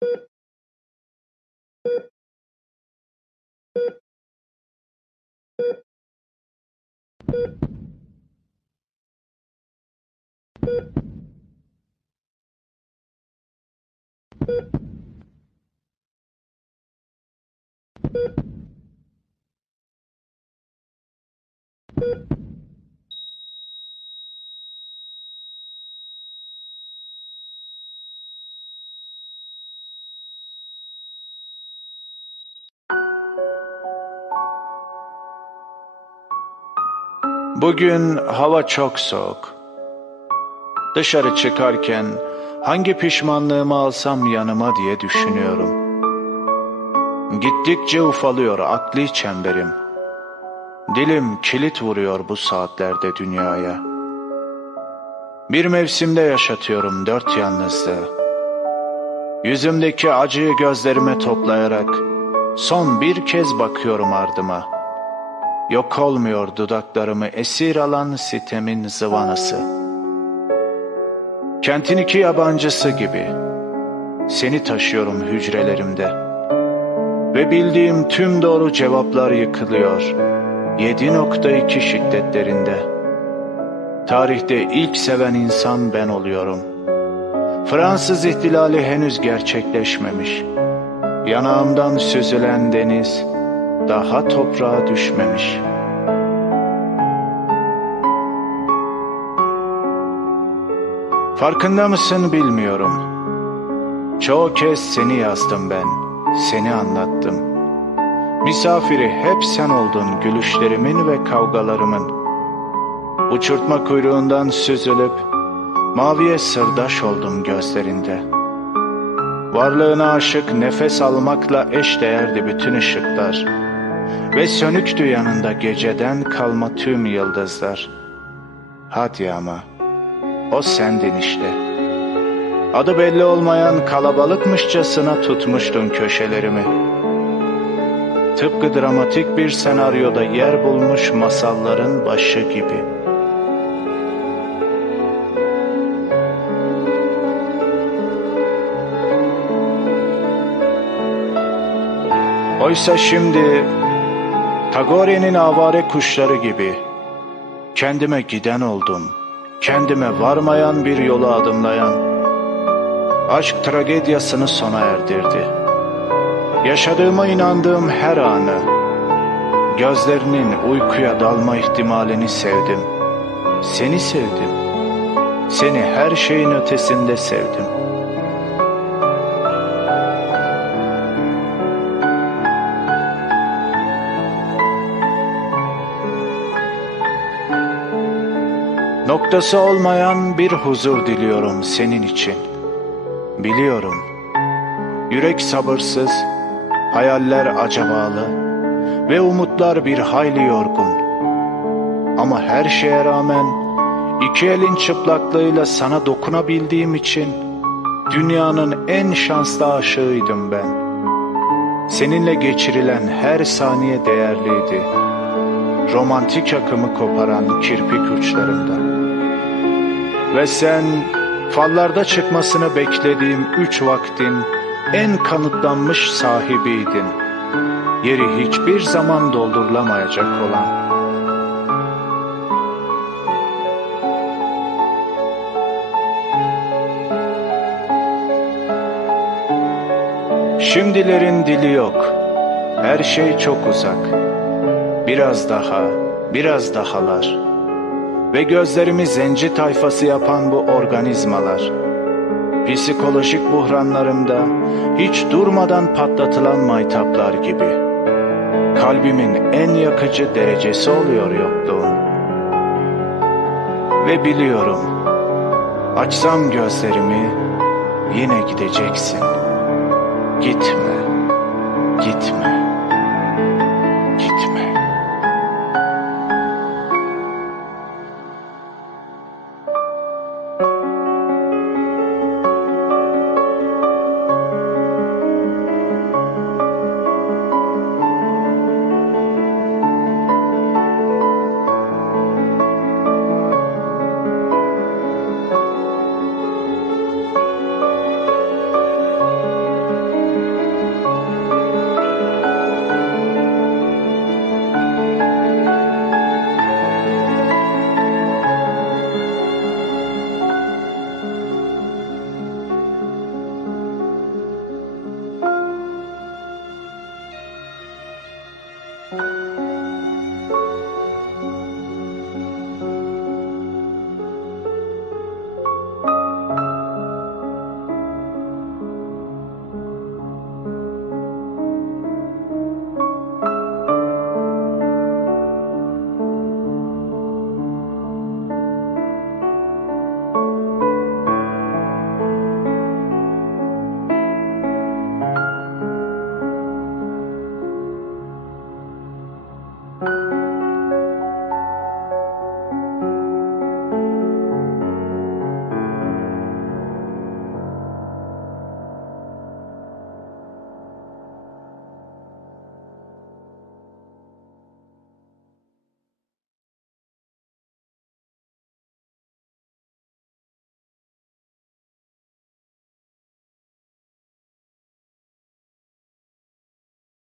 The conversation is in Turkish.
you Bugün hava çok soğuk. Dışarı çıkarken hangi pişmanlığımı alsam yanıma diye düşünüyorum. Gittikçe ufalıyor akli çemberim. Dilim kilit vuruyor bu saatlerde dünyaya. Bir mevsimde yaşatıyorum dört yalnızlığı. Yüzümdeki acıyı gözlerime toplayarak son bir kez bakıyorum ardıma. Yok olmuyor dudaklarımı esir alan sitemin zıvanası. Kentin iki yabancısı gibi. Seni taşıyorum hücrelerimde. Ve bildiğim tüm doğru cevaplar yıkılıyor. 7.2 şiddetlerinde. Tarihte ilk seven insan ben oluyorum. Fransız ihtilali henüz gerçekleşmemiş. Yanağımdan süzülen deniz daha toprağa düşmemiş. Farkında mısın bilmiyorum. Çoğu kez seni yazdım ben, seni anlattım. Misafiri hep sen oldun gülüşlerimin ve kavgalarımın. Uçurtma kuyruğundan süzülüp maviye sırdaş oldum gözlerinde. Varlığına aşık nefes almakla eş değerdi bütün ışıklar. Ve sönüktü yanında geceden kalma tüm yıldızlar. Hadi ama, o sendin işte. Adı belli olmayan kalabalıkmışçasına tutmuştun köşelerimi. Tıpkı dramatik bir senaryoda yer bulmuş masalların başı gibi. Oysa şimdi Tagore'nin avare kuşları gibi kendime giden oldum. Kendime varmayan bir yolu adımlayan. Aşk tragedyasını sona erdirdi. Yaşadığıma inandığım her anı, gözlerinin uykuya dalma ihtimalini sevdim. Seni sevdim. Seni her şeyin ötesinde sevdim. Noktası olmayan bir huzur diliyorum senin için. Biliyorum. Yürek sabırsız, hayaller acabalı ve umutlar bir hayli yorgun. Ama her şeye rağmen iki elin çıplaklığıyla sana dokunabildiğim için dünyanın en şanslı aşığıydım ben. Seninle geçirilen her saniye değerliydi. Romantik akımı koparan kirpik uçlarında. Ve sen fallarda çıkmasını beklediğim üç vaktin en kanıtlanmış sahibiydin. Yeri hiçbir zaman doldurulamayacak olan. Şimdilerin dili yok. Her şey çok uzak. Biraz daha, biraz dahalar ve gözlerimi zenci tayfası yapan bu organizmalar. Psikolojik buhranlarımda hiç durmadan patlatılan maytaplar gibi. Kalbimin en yakıcı derecesi oluyor yokluğun. Ve biliyorum, açsam gözlerimi yine gideceksin. Gitme, gitme. Música